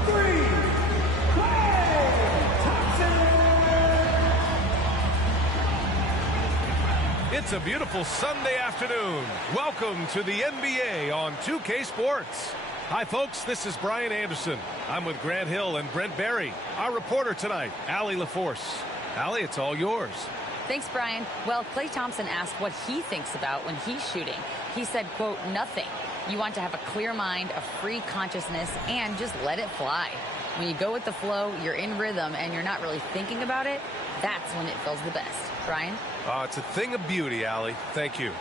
3, Klay Thompson. It's a beautiful Sunday afternoon. Welcome to the NBA on 2K Sports. Hi, folks. This is Brian Anderson. I'm with Grant Hill and Brent Barry. Our reporter tonight, Allie LaForce. Allie, it's all yours. Thanks, Brian. Well, Klay Thompson asked what he thinks about when he's shooting. He said, quote, nothing. You want to have a clear mind, a free consciousness, and just let it fly. When you go with the flow, you're in rhythm, and you're not really thinking about it, that's when it feels the best. Brian? It's a thing of beauty, Allie. Thank you.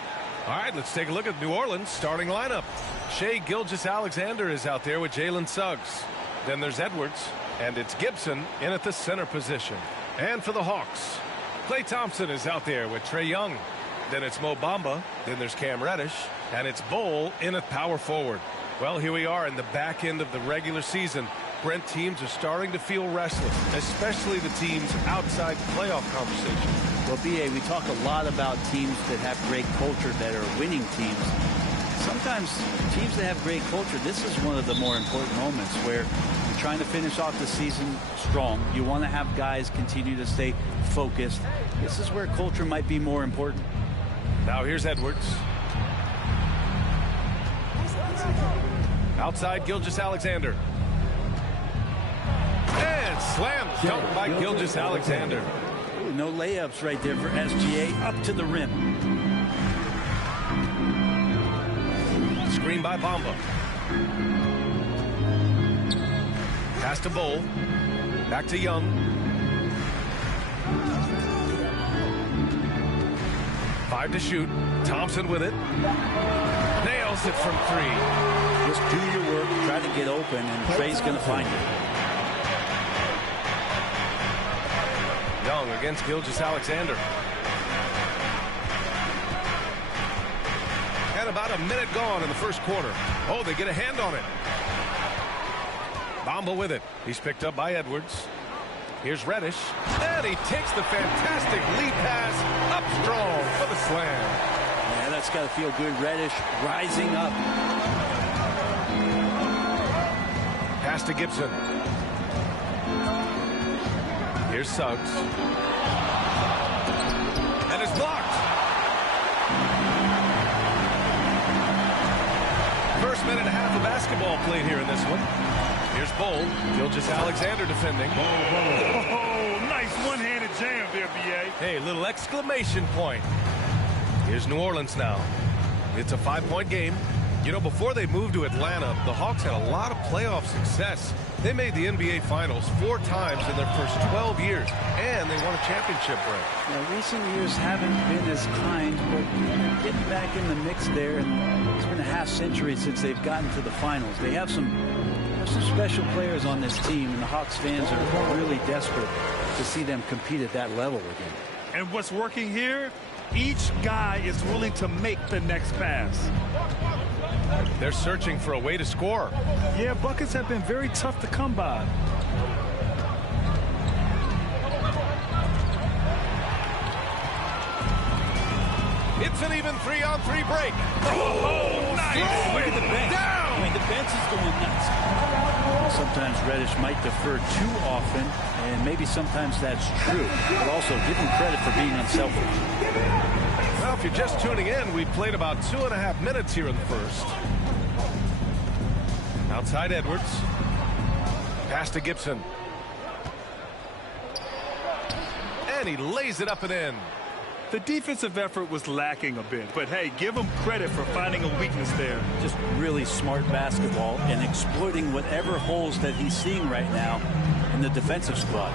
All right, let's take a look at New Orleans' starting lineup. Shai Gilgeous-Alexander is out there with Jalen Suggs. Then there's Edwards, and it's Gibson in at the center position. And for the Hawks, Klay Thompson is out there with Trae Young. Then it's Mo Bamba. Then there's Cam Reddish. And it's Bol in at power forward. Well, here we are in the back end of the regular season. Brent, teams are starting to feel restless, especially the teams outside the playoff conversation. Well, B.A., we talk a lot about teams that have great culture, that are winning teams. Sometimes teams that have great culture, this is one of the more important moments where you're trying to finish off the season strong. You want to have guys continue to stay focused. This is where culture might be more important. Now here's Edwards. Outside Gilgeous-Alexander. And slam dunk by Gilgeous-Alexander. No layups right there for SGA, up to the rim. Screen by Bamba. Pass to Bol. Back to Young. Five to shoot. Thompson with it. Nails it from three. Just do your work, try to get open, and Trae's going to find it. Young against Gilgeous-Alexander. And about a minute gone in the first quarter. Oh, they get a hand on it. Bamba with it. He's picked up by Edwards. Here's Reddish. And he takes the fantastic lead pass up strong for the slam. Yeah, that's got to feel good. Reddish rising up. Pass to Gibson. Here's Suggs. And it's blocked. First minute and a half of basketball played here in this one. Here's Bol. Gilgeous-Alexander defending. Oh, nice one-handed jam there, B.A. Hey, little exclamation point. Here's New Orleans now. It's a 5-point game. You know, before they moved to Atlanta, the Hawks had a lot of playoff success. They made the NBA Finals 4 times in their first 12 years, and they won a championship ring. Now, recent years haven't been as kind, but getting back in the mix there, and it's been a half-century since they've gotten to the finals. They have some special players on this team, and the Hawks fans are really desperate to see them compete at that level again. And what's working here? Each guy is willing to make the next pass. They're searching for a way to score. Yeah, buckets have been very tough to come by. It's an even 3-on-3 break. Oh, nice. Look at the bench. Down. I mean, the bench is going nuts. Sometimes Reddish might defer too often, and maybe sometimes that's true. But also, give him credit for being unselfish. Well, if you're just tuning in, we played about 2.5 minutes here in the first. Outside Edwards. Pass to Gibson. And he lays it up and in. The defensive effort was lacking a bit, but hey, give him credit for finding a weakness there. Just really smart basketball and exploiting whatever holes that he's seeing right now in the defensive squad.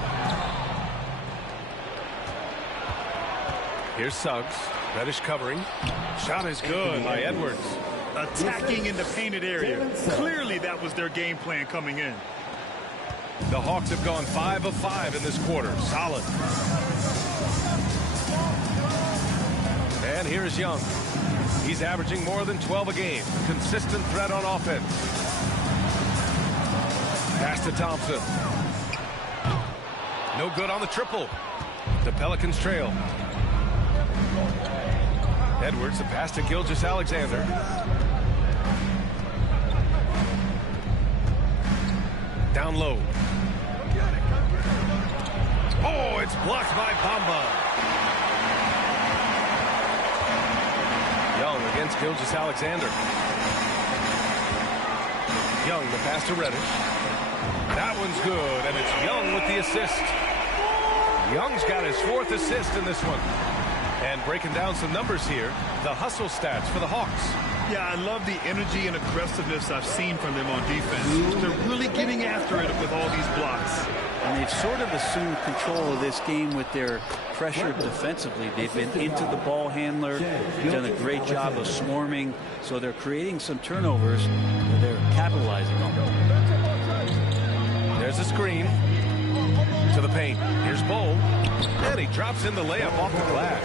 Here's Suggs. Reddish covering. Shot is good by Edwards. Attacking in the painted area. Clearly that was their game plan coming in. The Hawks have gone 5 of 5 in this quarter. Solid. And here's Young. He's averaging more than 12 a game. Consistent threat on offense. Pass to Thompson. No good on the triple. The Pelicans trail. Edwards, the pass to Gilgeous-Alexander. Down low. Oh, it's blocked by Bamba. Young against Gilgeous-Alexander. Young, the pass to Reddish. That one's good, and it's Young with the assist. Young's got his 4th assist in this one. And breaking down some numbers here, the hustle stats for the Hawks. Yeah, I love the energy and aggressiveness I've seen from them on defense. They're really getting after it with all these blocks. And they've sort of assumed control of this game with their pressure defensively. They've been into the ball handler, done a great job of swarming, so they're creating some turnovers that they're capitalizing on. There's a screen to the paint. Here's Bol, and he drops in the layup off the glass.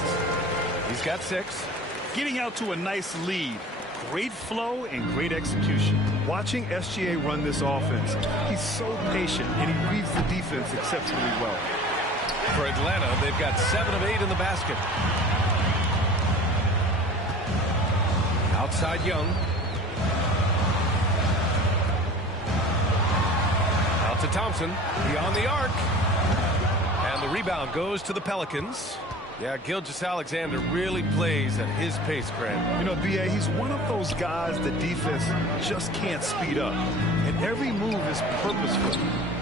He's got 6. Getting out to a nice lead. Great flow and great execution. Watching SGA run this offense, he's so patient and he reads the defense exceptionally well. For Atlanta, they've got 7 of 8 in the basket. Outside Young. Out to Thompson. Beyond the arc. And the rebound goes to the Pelicans. Yeah, Gilgeous-Alexander really plays at his pace, Grant. You know, B.A., he's one of those guys the defense just can't speed up. And every move is purposeful.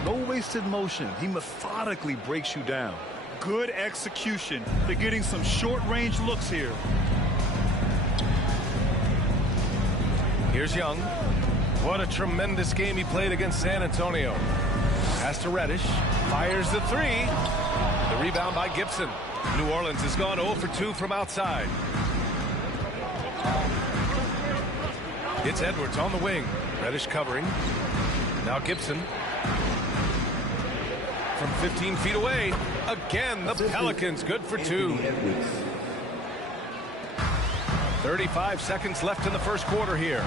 No wasted motion. He methodically breaks you down. Good execution. They're getting some short-range looks here. Here's Young. What a tremendous game he played against San Antonio. Pass to Reddish. Fires the 3. The rebound by Gibson. New Orleans has gone 0 for 2 from outside. It's Edwards on the wing. Reddish covering. Now Gibson. From 15 feet away. Again, the Pelicans good for 2. 35 seconds left in the first quarter here.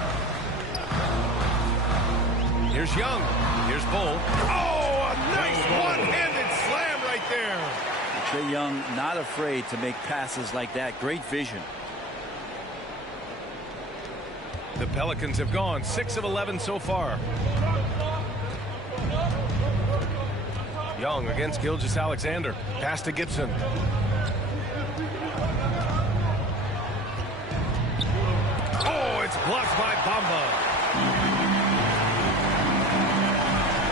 Here's Young. Here's Bol. Oh, a nice one-handed slam right there. Trae Young not afraid to make passes like that. Great vision. The Pelicans have gone 6 of 11 so far. Young against Gilgeous-Alexander. Pass to Gibson. Oh, it's blocked by Bamba.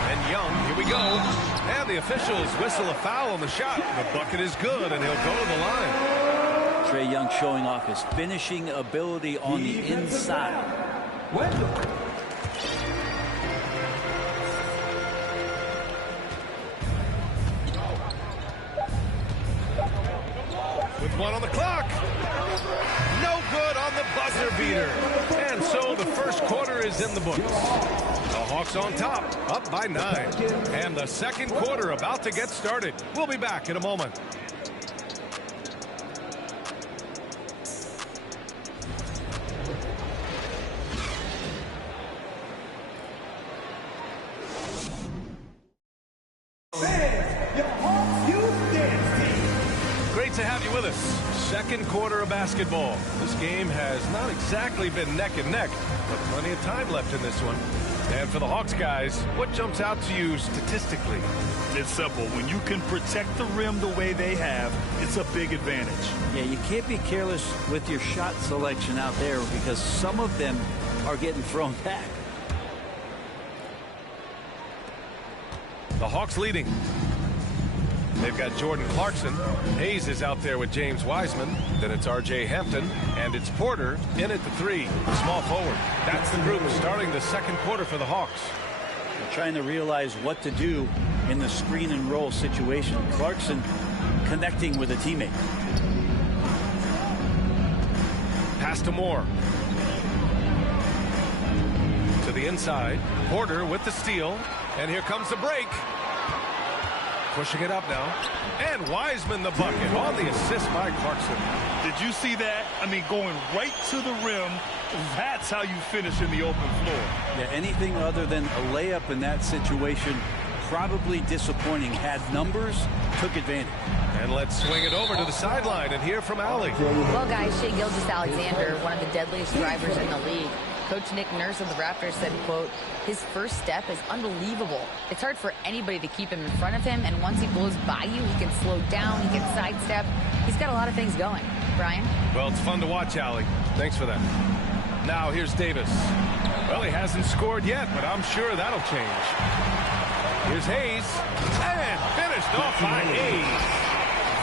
And Young, here we go. And the officials whistle a foul on the shot. The bucket is good, and he'll go to the line. Trae Young showing off his finishing ability on the inside. With 1 on the clock. No good on the buzzer beater. And so the first quarter is in the books. The Hawks on top, up by 9. And the second quarter about to get started. We'll be back in a moment. Great to have you with us. Second quarter of basketball. This game has not exactly been neck and neck, but plenty of time left in this one. And for the Hawks guys, what jumps out to you statistically? It's simple. When you can protect the rim the way they have, it's a big advantage. Yeah, you can't be careless with your shot selection out there because some of them are getting thrown back. The Hawks leading. They've got Jordan Clarkson. Hayes is out there with James Wiseman. Then it's R.J. Hampton. And it's Porter in at the 3. Small forward. That's the group starting the second quarter for the Hawks. They're trying to realize what to do in the screen and roll situation. Clarkson connecting with a teammate. Pass to Moore. To the inside. Porter with the steal. And here comes the break. Pushing it up now. And Wiseman the bucket on the assist by Clarkson. Did you see that? I mean, going right to the rim. That's how you finish in the open floor. Yeah, anything other than a layup in that situation, probably disappointing. Had numbers, took advantage. And let's swing it over to the sideline and hear from Allie. Well, guys, Shai Gilgeous-Alexander, one of the deadliest drivers in the league. Coach Nick Nurse of the Raptors said, quote, his first step is unbelievable. It's hard for anybody to keep him in front of him, and once he blows by you, he can slow down, he can sidestep. He's got a lot of things going. Brian? Well, it's fun to watch, Allie. Thanks for that. Now here's Davis. Well, he hasn't scored yet, but I'm sure that'll change. Here's Hayes. And finished off by Hayes.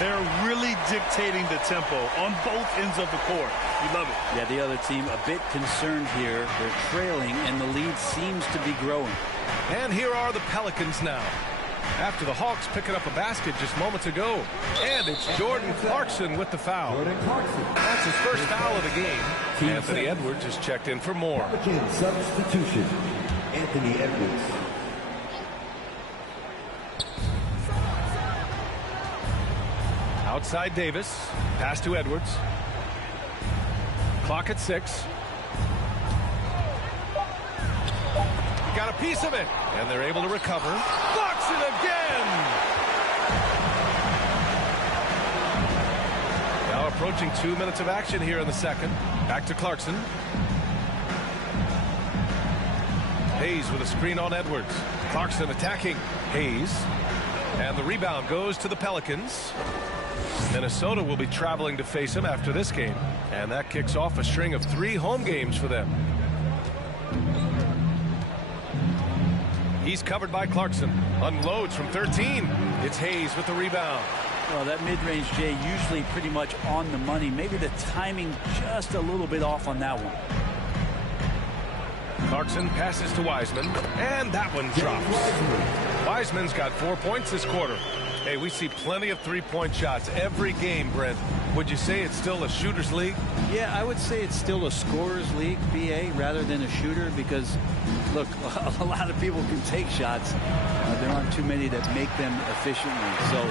They're really dictating the tempo on both ends of the court. You love it. Yeah, the other team a bit concerned here. They're trailing, and the lead seems to be growing. And here are the Pelicans now. After the Hawks picking up a basket just moments ago. And it's Jordan Clarkson with the foul. Jordan Clarkson. That's his first foul of the game. Anthony Edwards has checked in for more. Pelican substitution. Anthony Edwards. Outside Davis. Pass to Edwards. Clock at 6. He got a piece of it. And they're able to recover. Clarkson again! Now approaching 2 minutes of action here in the second. Back to Clarkson. Hayes with a screen on Edwards. Clarkson attacking Hayes. And the rebound goes to the Pelicans. Minnesota will be traveling to face him after this game. And that kicks off a string of 3 home games for them. He's covered by Clarkson. Unloads from 13. It's Hayes with the rebound. Well, that mid-range, Jay, usually pretty much on the money. Maybe the timing just a little bit off on that one. Clarkson passes to Wiseman. And that one drops. Wiseman's got 4 points this quarter. Hey, we see plenty of three-point shots every game, Brent. Would you say it's still a shooter's league? Yeah, I would say it's still a scorer's league, BA, rather than a shooter because, look, a lot of people can take shots. There aren't too many that make them efficiently. So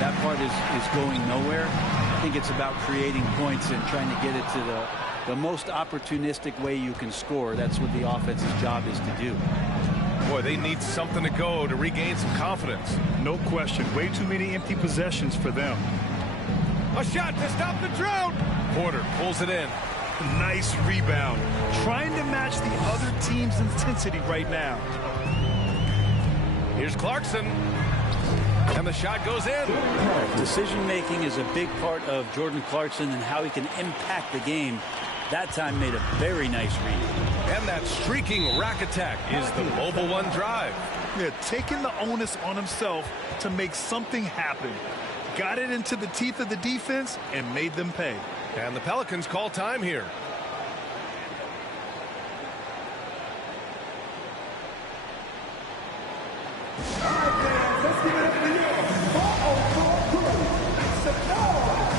that part is going nowhere. I think it's about creating points and trying to get it to the most opportunistic way you can score. That's what the offense's job is to do. Boy, they need something to go to regain some confidence. No question. Way too many empty possessions for them. A shot to stop the drought. Porter pulls it in. Nice rebound. Trying to match the other team's intensity right now. Here's Clarkson. And the shot goes in. Decision-making is a big part of Jordan Clarkson and how he can impact the game. That time made a very nice read. And that streaking rack attack is the Mobile One drive. Yeah, taking the onus on himself to make something happen. Got it into the teeth of the defense and made them pay. And the Pelicans call time here. All right, fans, let's give it up for your 404 crew. Make some noise.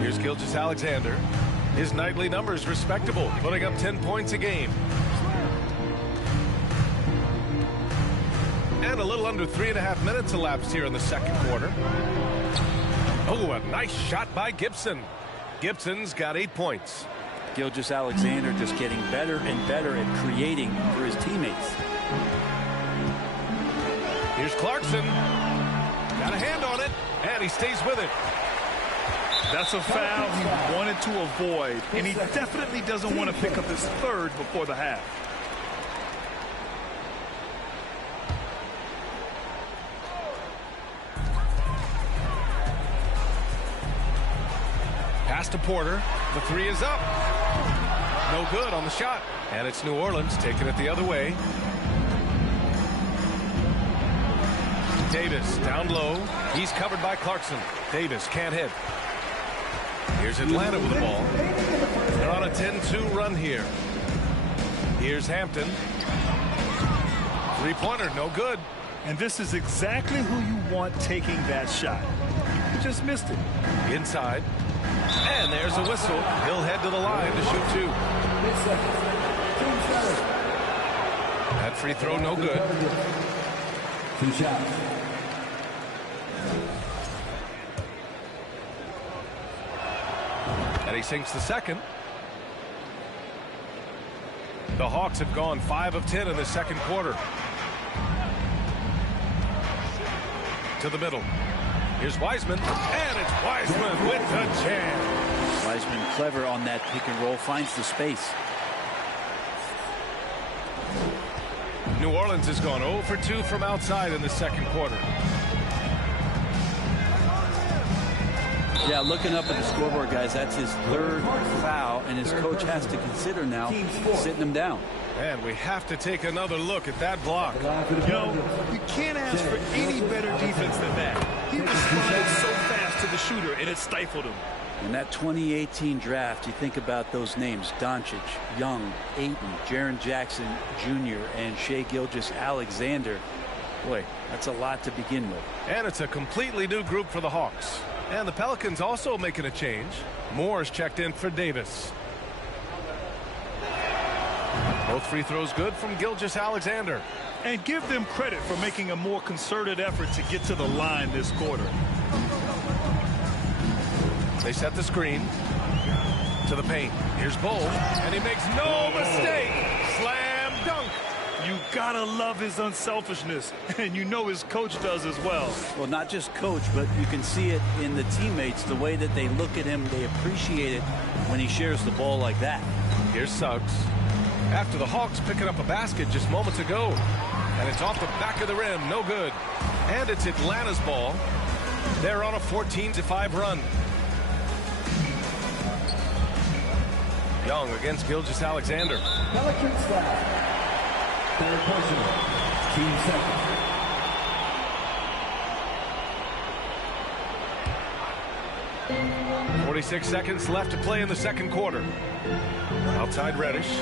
Here's Gilgeous-Alexander. His nightly numbers respectable, putting up 10 points a game. And a little under 3.5 minutes elapsed here in the second quarter. Oh, a nice shot by Gibson. Gibson's got 8 points. Gilgeous-Alexander just getting better and better at creating for his teammates. Here's Clarkson. Got a hand on it, and he stays with it. That's a foul he wanted to avoid, and he definitely doesn't want to pick up his third before the half. Pass to Porter. The three is up. No good on the shot. And it's New Orleans taking it the other way. Davis down low. He's covered by Clarkson. Davis can't hit. Here's Atlanta with the ball. They're on a 10-2 run here. Here's Hampton. Three-pointer, no good. And this is exactly who you want taking that shot. He just missed it. Inside. And there's a whistle. He'll head to the line to shoot two. That free throw, no good. 2 shots. And he sinks the second. The Hawks have gone 5 of 10 in the second quarter. To the middle. Here's Wiseman, and it's Wiseman with the jam. Wiseman clever on that pick and roll, finds the space. New Orleans has gone 0 for 2 from outside in the second quarter. Yeah, looking up at the scoreboard, guys, that's his third foul, and his coach has to consider now sitting him down. And we have to take another look at that block. You know, you can't ask for any better defense than that. He responded so fast to the shooter, and it stifled him. In that 2018 draft, you think about those names: Doncic, Young, Ayton, Jaren Jackson Jr., and Shai Gilgeous-Alexander. Boy, that's a lot to begin with. And it's a completely new group for the Hawks. And the Pelicans also making a change. Moore's checked in for Davis. Both free throws good from Gilgeous-Alexander. And give them credit for making a more concerted effort to get to the line this quarter. They set the screen to the paint. Here's Bull, and he makes no mistake. Slam dunk. You gotta love his unselfishness, and you know his coach does as well. Well, not just coach, but you can see it in the teammates, the way that they look at him. They appreciate it when he shares the ball like that. Here's Suggs. After the Hawks picking up a basket just moments ago. And it's off the back of the rim. No good. And it's Atlanta's ball. They're on a 14-5 run. Young against Gilgeous-Alexander. Pelicans foul. Third personal. Team second. – 46 seconds left to play in the second quarter. Outside Reddish.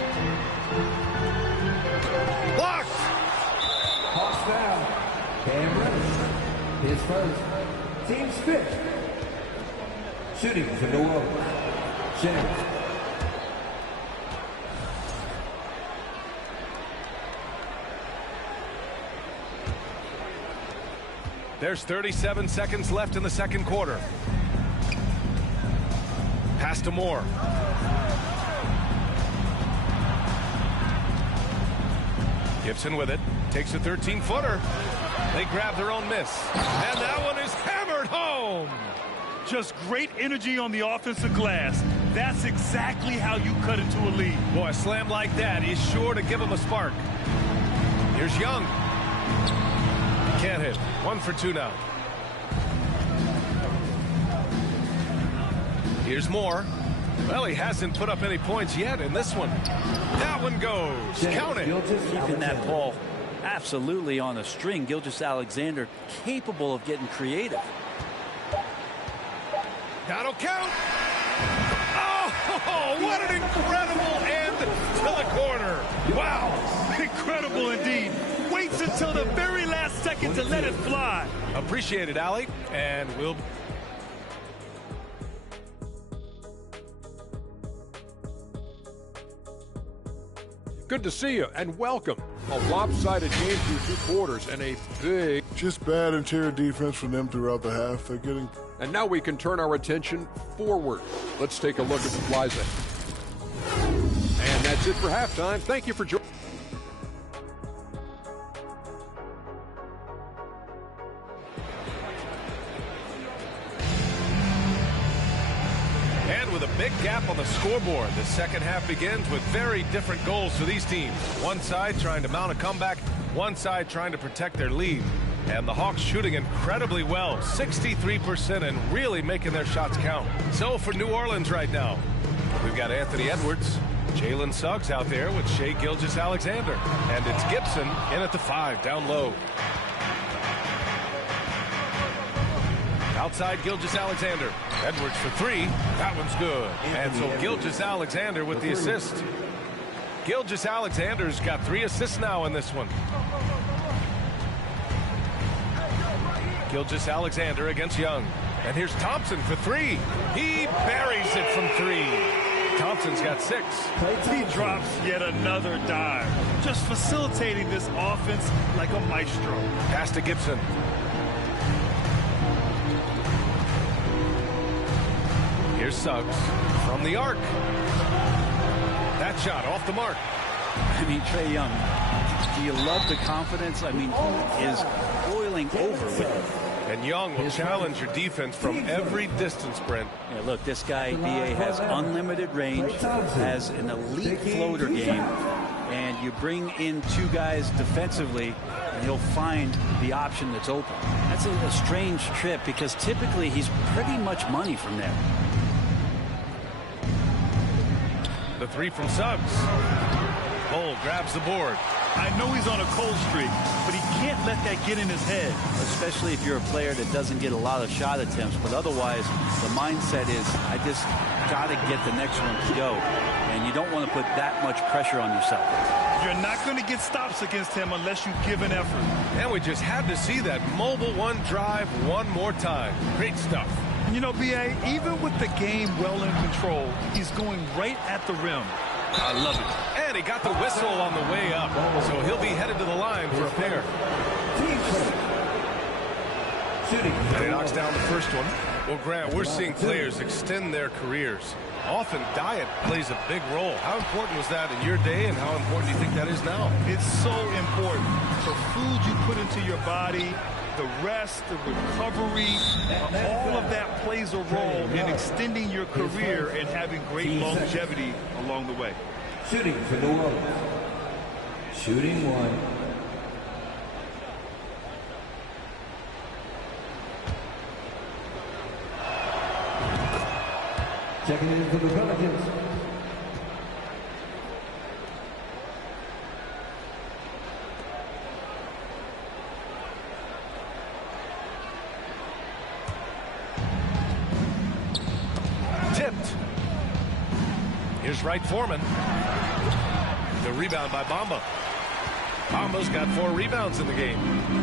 Blocked! Hawks foul. Cam Reddish. His first. Team's fifth. Shooting for New Orleans. Shea. There's 37 seconds left in the second quarter. Pass to Moore. Gibson with it. Takes a 13-footer. They grab their own miss. And that one is hammered home. Just great energy on the offensive glass. That's exactly how you cut into a lead. Boy, a slam like that is sure to give him a spark. Here's Young. Can't hit. 1 for 2 now. Here's Moore. Well, he hasn't put up any points yet in this one. That one goes. Count it. Keeping that ball absolutely on a string. Gilgeous-Alexander capable of getting creative. That'll count. Oh, what an incredible end to the quarter. Wow, incredible indeed. Waits until the very last second to let it fly. Appreciate it, Allie. And we'll... Good to see you, and welcome. A lopsided game through 2 quarters and a big... Just bad interior defense from them throughout the half. They're getting... And now we can turn our attention forward. Let's take a look at the Plaza. And that's it for halftime. Thank you for joining. And with a big gap on the scoreboard, the second half begins with very different goals for these teams. One side trying to mount a comeback, one side trying to protect their lead. And the Hawks shooting incredibly well, 63%, and really making their shots count. So for New Orleans right now, we've got Anthony Edwards, Jalen Suggs out there with Shai Gilgeous-Alexander. And it's Gibson in at the 5, down low. Outside Gilgeous-Alexander. Edwards for 3. That one's good. And so Gilgeous-Alexander with the assist. Gilgeous-Alexander's got 3 assists now in this one. Gilgeous-Alexander against Young. And here's Thompson for 3. He buries it from 3. Thompson's got 6. He drops yet another dive. Just facilitating this offense like a maestro. Pass to Gibson. Here's Suggs from the arc. That shot off the mark. I mean, Trae Young, do you love the confidence? I mean, he is boiling over with it. And Young will challenge your defense from every distance, Brent. Yeah, look, this guy, B.A., has unlimited range, has an elite floater game, and you bring in two guys defensively, and he'll find the option that's open. That's a strange trip because typically he's pretty much money from there. The three from Suggs. Cole grabs the board. I know he's on a cold streak, but he can't let that get in his head. Especially if you're a player that doesn't get a lot of shot attempts, but otherwise the mindset is I just got to get the next one to go, and you don't want to put that much pressure on yourself. You're not going to get stops against him unless you give an effort. And we just had to see that mobile one drive one more time. Great stuff. You know, B.A., even with the game well in control, he's going right at the rim. I love it. And he got the whistle on the way up, so he'll be headed to the line for a pair. And he knocks down the first one. Well, Grant, we're seeing players extend their careers. Often diet plays a big role. How important was that in your day, and how important do you think that is now? It's so important. The food you put into your body, the rest, the recovery, all of that plays a role in extending your career and having great longevity along the way. Shooting for New Orleans. Shooting one. Checking in for the Pelicans. Tipped. Here's Wright Foreman. The rebound by Bamba. Bamba's got 4 rebounds in the game.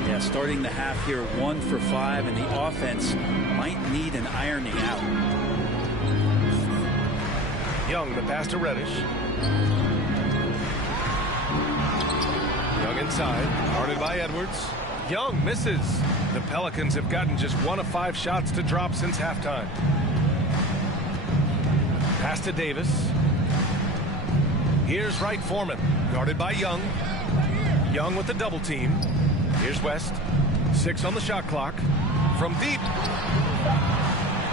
Yeah, starting the half here 1 for 5, and the offense might need an ironing out. Young, the pass to Reddish. Young inside, guarded by Edwards. Young misses. The Pelicans have gotten just 1 of 5 shots to drop since halftime. Pass to Davis. Here's Wright Foreman, guarded by Young. Young with the double team. Here's West. 6 on the shot clock. From deep.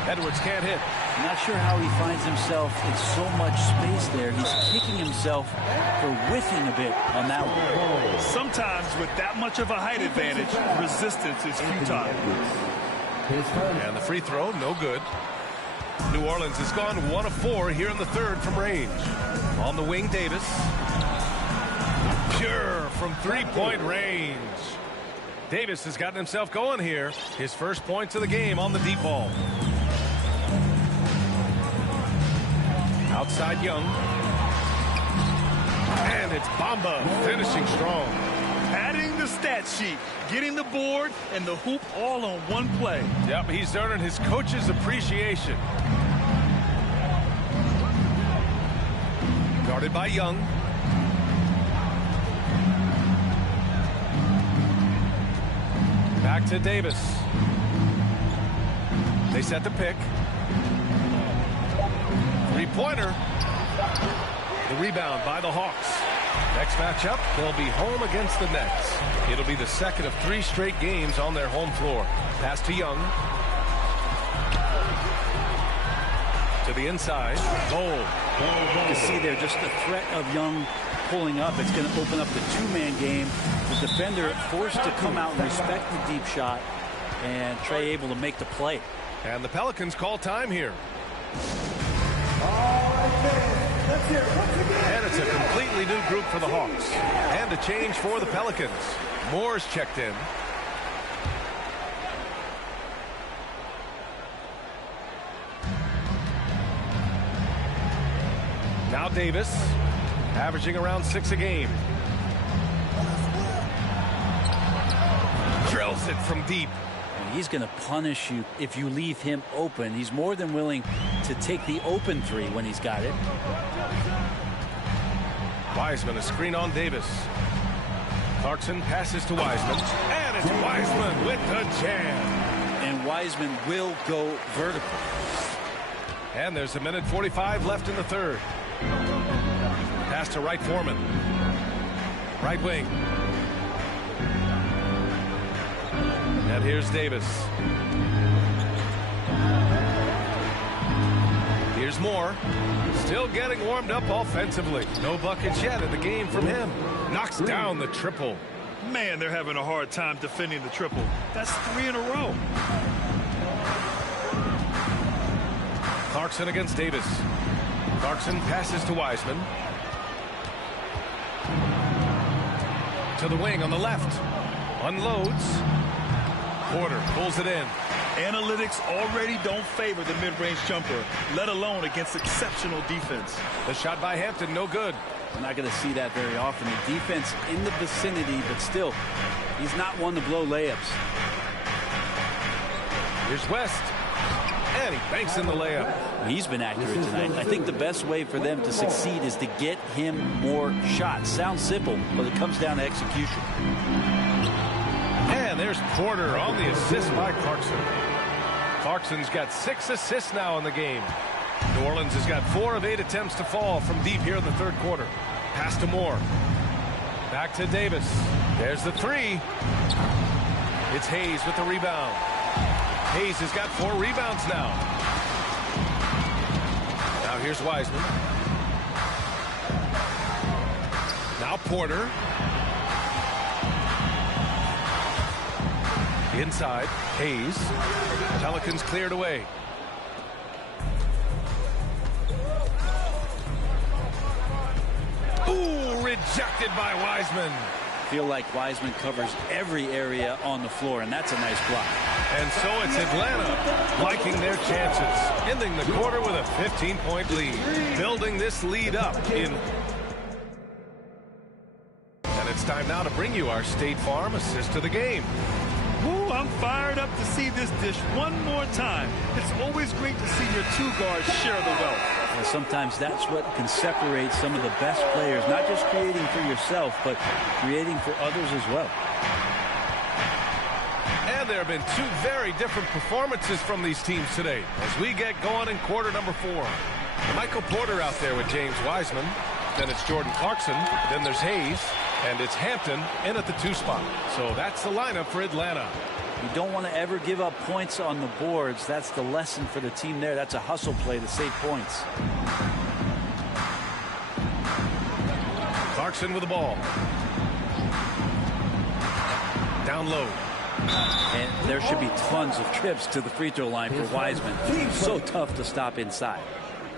Edwards can't hit. I'm not sure how he finds himself in so much space there. He's kicking himself for whiffing a bit on that one. Sometimes with that much of a height advantage, resistance is futile. And the free throw, no good. New Orleans has gone 1 of 4 here in the third from range. On the wing, Davis. Pure from three-point range. Davis has gotten himself going here. His first points of the game on the deep ball. Outside Young. And it's Bamba finishing strong. Adding the stat sheet, getting the board and the hoop all on one play. Yep, he's earning his coach's appreciation. Guarded by Young. Back to Davis. They set the pick. Three-pointer. The rebound by the Hawks. Next matchup, they'll be home against the Nets. It'll be the second of 3 straight games on their home floor. Pass to Young. To the inside. Gold. You see there just the threat of Young pulling up. It's going to open up the 2-man game. The defender forced to come out and respect the deep shot. And Trae able to make the play. And the Pelicans call time here. And it's a completely new group for the Hawks. And a change for the Pelicans. Moore's checked in. Now Davis, averaging around 6 a game. Drills it from deep. And he's going to punish you if you leave him open. He's more than willing to take the open 3 when he's got it. Wiseman, a screen on Davis. Clarkson passes to Wiseman. And it's Wiseman with the jam. And Wiseman will go vertical. And there's a minute 45 left in the third. Pass to Wright Foreman. Right wing. And here's Davis. Here's Moore. Still getting warmed up offensively. No buckets yet in the game from him. Knocks down the triple. Man, they're having a hard time defending the triple. That's 3 in a row. Clarkson against Davis. Clarkson passes to Wiseman. To the wing on the left. Unloads. Porter pulls it in. Analytics already don't favor the mid-range jumper, let alone against exceptional defense. The shot by Hampton, no good. We're not going to see that very often. The defense in the vicinity, but still, he's not one to blow layups. Here's West. And he banks in the layup. He's been accurate tonight. I think the best way for them to succeed is to get him more shots. Sounds simple, but it comes down to execution. And there's Porter on the assist by Clarkson. Clarkson's got 6 assists now in the game. New Orleans has got 4 of 8 attempts to fall from deep here in the third quarter. Pass to Moore. Back to Davis. There's the 3. It's Hayes with the rebound. Hayes has got 4 rebounds now. Now here's Wiseman. Now Porter. Inside, Hayes. Pelicans cleared away. Ooh, rejected by Wiseman. Feel like Wiseman covers every area on the floor, and that's a nice block. And so it's Atlanta liking their chances, ending the quarter with a 15-point lead, building this lead up in. And it's time now to bring you our State Farm assist of the game. Ooh, I'm fired up to see this dish one more time. It's always great to see your 2 guards share the wealth. And sometimes that's what can separate some of the best players, not just creating for yourself, but creating for others as well. And there have been 2 very different performances from these teams today as we get going in quarter number 4. Michael Porter out there with James Wiseman. Then it's Jordan Clarkson. Then there's Hayes. And it's Hampton in at the 2 spot. So that's the lineup for Atlanta. You don't want to ever give up points on the boards. That's the lesson for the team there. That's a hustle play to save points. Clarkson with the ball. Down low. And there should be tons of trips to the free throw line for Wiseman. So tough to stop inside.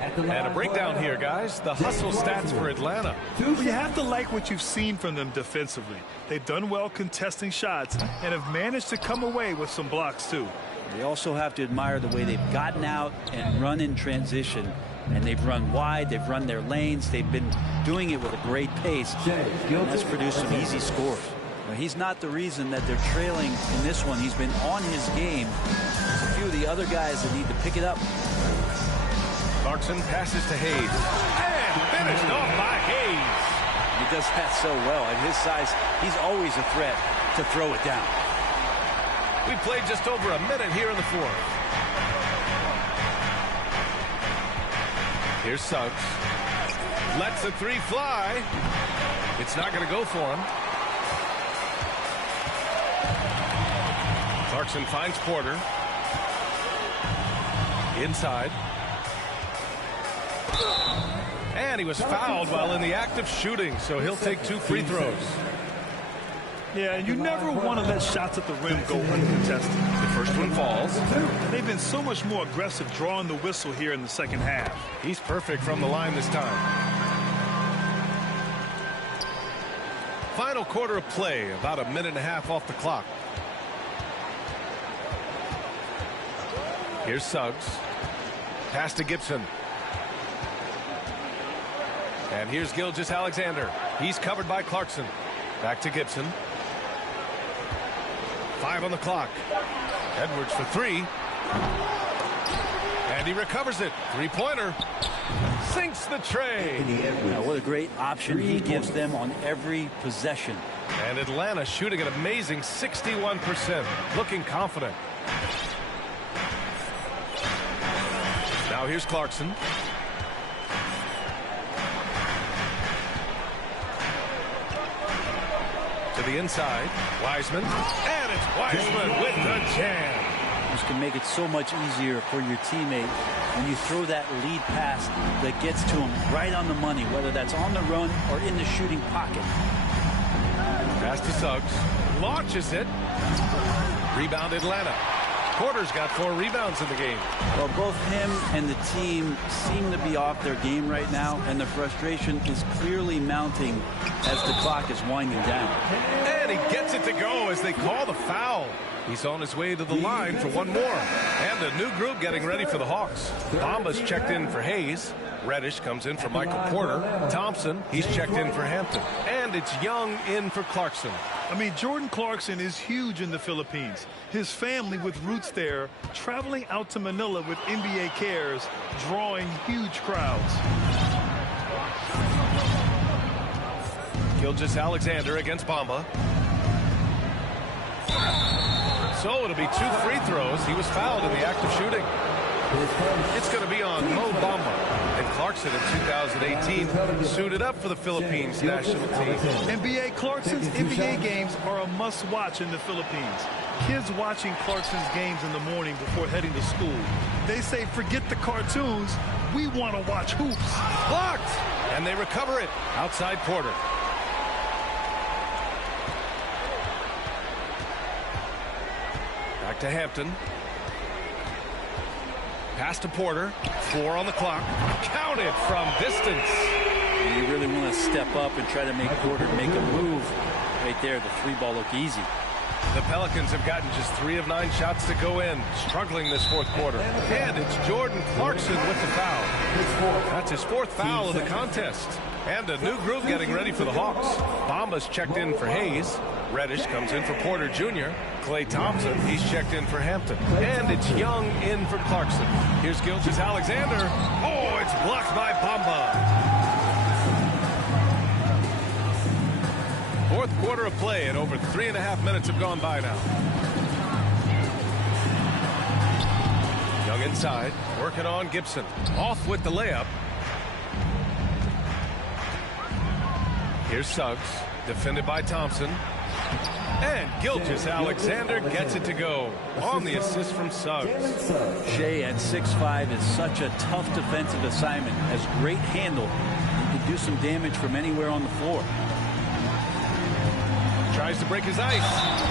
And a breakdown here, guys. The hustle stats for Atlanta. You have to like what you've seen from them defensively. They've done well contesting shots and have managed to come away with some blocks, too. You also have to admire the way they've gotten out and run in transition. And they've run wide. They've run their lanes. They've been doing it with a great pace. And that's produced some easy scores. Now, he's not the reason that they're trailing in this one. He's been on his game. There's a few of the other guys that need to pick it up. Clarkson passes to Hayes. And finished off by Hayes. He does that so well. At his size, he's always a threat to throw it down. We played just over a minute here in the 4th. Here's Suggs. Lets the 3 fly. It's not going to go for him. Clarkson finds Porter. Inside. And he was fouled while in the act of shooting, so he'll take 2 free throws. Yeah, and you never want to let shots at the rim go uncontested. The first one falls. They've been so much more aggressive drawing the whistle here in the second half. He's perfect from the line this time. Final quarter of play, about a minute and a half off the clock. Here's Suggs. Pass to Gibson. And here's Gilgeous-Alexander. He's covered by Clarkson. Back to Gibson. 5 on the clock. Edwards for 3. And he recovers it. 3-pointer. Sinks the tray. Now, what a great option he gives them on every possession. And Atlanta shooting an amazing 61%. Looking confident. Now Now here's Clarkson. To the inside. Wiseman. And it's Wiseman with the jam. This can make it so much easier for your teammate when you throw that lead pass that gets to him right on the money, whether that's on the run or in the shooting pocket. Pass to Suggs. Launches it. Rebound Atlanta. Porter's got 4 rebounds in the game. Well, both him and the team seem to be off their game right now, and the frustration is clearly mounting as the clock is winding down. And he gets it to go as they call the foul. He's on his way to the line for one more. And a new group getting ready for the Hawks. Bamba's checked in for Hayes. Reddish comes in for Michael Porter. Thompson, he's checked in for Hampton. And it's Young in for Clarkson. I mean, Jordan Clarkson is huge in the Philippines. His family with roots there, traveling out to Manila with NBA cares, drawing huge crowds. Gilgeous-Alexander against Bamba. So it'll be 2 free throws. He was fouled in the act of shooting. It's going to be on Mo Bamba. And Clarkson in 2018 suited up for the Philippines national team. NBA Clarkson's NBA games are a must-watch in the Philippines. Kids watching Clarkson's games in the morning before heading to school. They say, forget the cartoons. We want to watch hoops. Blocked! And they recover it. Outside Porter. Back to Hampton. Pass to Porter. 4 on the clock. Counted from distance. You really want to step up and try to make Porter make a move. Right there, the 3-ball look easy. The Pelicans have gotten just 3 of 9 shots to go in, struggling this 4th quarter. And it's Jordan Clarkson with the foul. That's his 4th foul of the contest. And a new group getting ready for the Hawks. Bamba's checked in for Hayes. Reddish comes in for Porter Jr. Klay Thompson, he's checked in for Hampton. And it's Young in for Clarkson. Here's Gilgeous-Alexander. Oh, it's blocked by Bamba. 4th quarter of play, and over 3.5 minutes have gone by now. Young inside, working on Gibson. Off with the layup. Here's Suggs, defended by Thompson. And Gilgeous-Alexander gets it to go on the assist from Suggs. Shea at 6'5" is such a tough defensive assignment. Has great handle. He can do some damage from anywhere on the floor. Tries to break his ice.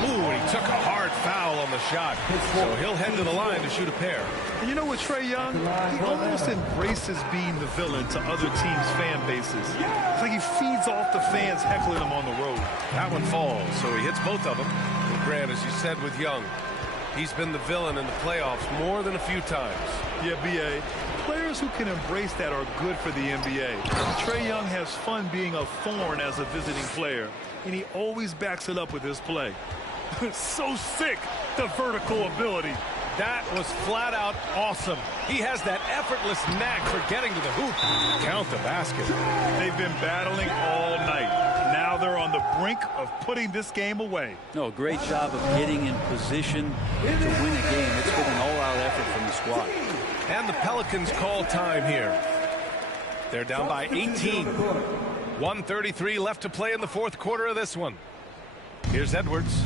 Ooh, and he took a hard foul on the shot. So he'll head to the line to shoot a pair. And you know what, Trae Young? He almost embraces being the villain to other teams' fan bases. It's like he feeds off the fans heckling him on the road. That one falls, so he hits both of them. And Grant, as you said with Young, he's been the villain in the playoffs more than a few times. Yeah, B.A. Players who can embrace that are good for the NBA. Trae Young has fun being a thorn as a visiting player, and he always backs it up with his play. So sick, the vertical ability. That was flat out awesome. He has that effortless knack for getting to the hoop. Count the basket. They've been battling all night. Now they're on the brink of putting this game away. No, great job of getting in position to win a game. It's been an all-out effort from the squad. And the Pelicans call time here. They're down by 18. 1:33 left to play in the 4th quarter of this one. Here's Edwards.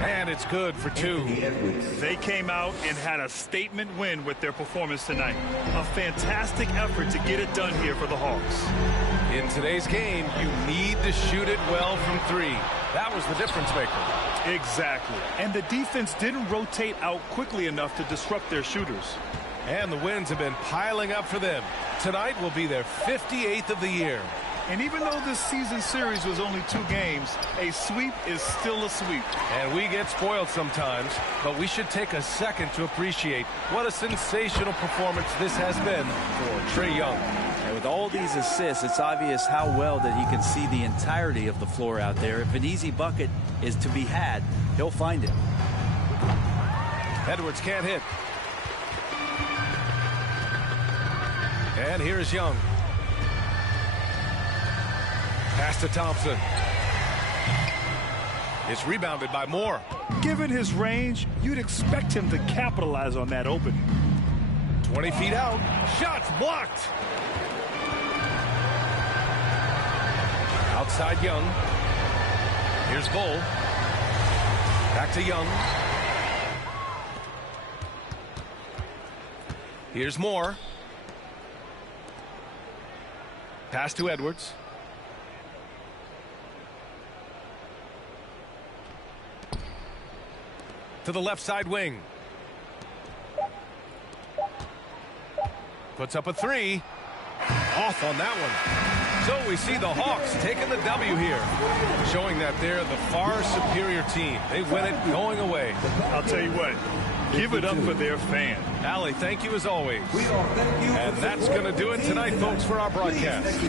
And it's good for 2. They came out and had a statement win with their performance tonight. A fantastic effort to get it done here for the Hawks. In today's game, you need to shoot it well from 3. That was the difference maker. Exactly. And the defense didn't rotate out quickly enough to disrupt their shooters. And the wins have been piling up for them. Tonight will be their 58th of the year. And even though this season series was only 2 games, a sweep is still a sweep. And we get spoiled sometimes, but we should take a second to appreciate what a sensational performance this has been for Trae Young. And with all these assists, it's obvious how well that he can see the entirety of the floor out there. If an easy bucket is to be had, he'll find it. Edwards can't hit. And here's Young. Pass to Thompson. It's rebounded by Moore. Given his range, you'd expect him to capitalize on that opening. 20 feet out. Shots blocked. Outside Young. Here's Bull. Back to Young. Here's Moore. Pass to Edwards. To the left side wing. Puts up a three. Off on that one. So we see the Hawks taking the W here, showing that they're the far superior team. They win it going away. I'll tell you what, give it up for their fans. Allie, thank you as always. And that's going to do it tonight, folks, for our broadcast.